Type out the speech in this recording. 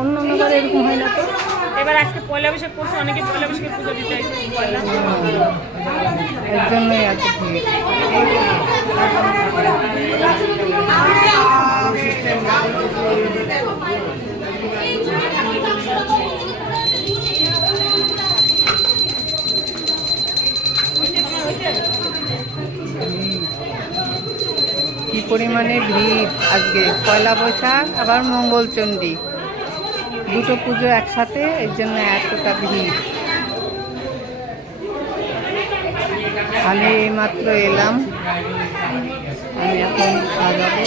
অন্য অন্যবার এরকম হয় না তো। এবার আজকে পয়লা বৈশাখ করছে, অনেকে পয়লা বৈশাখে পুজো দিতে আসে, এর জন্যই এত ভিড়। কি পরিমাণে ভিড় আজকে পয়লা বৈশাখ আবার মঙ্গলচণ্ডী, দুটো পুজো একসাথে, এর জন্য এতটা ভিড়। আমি এইমাত্র এলাম, আমি এখন সাজাবো।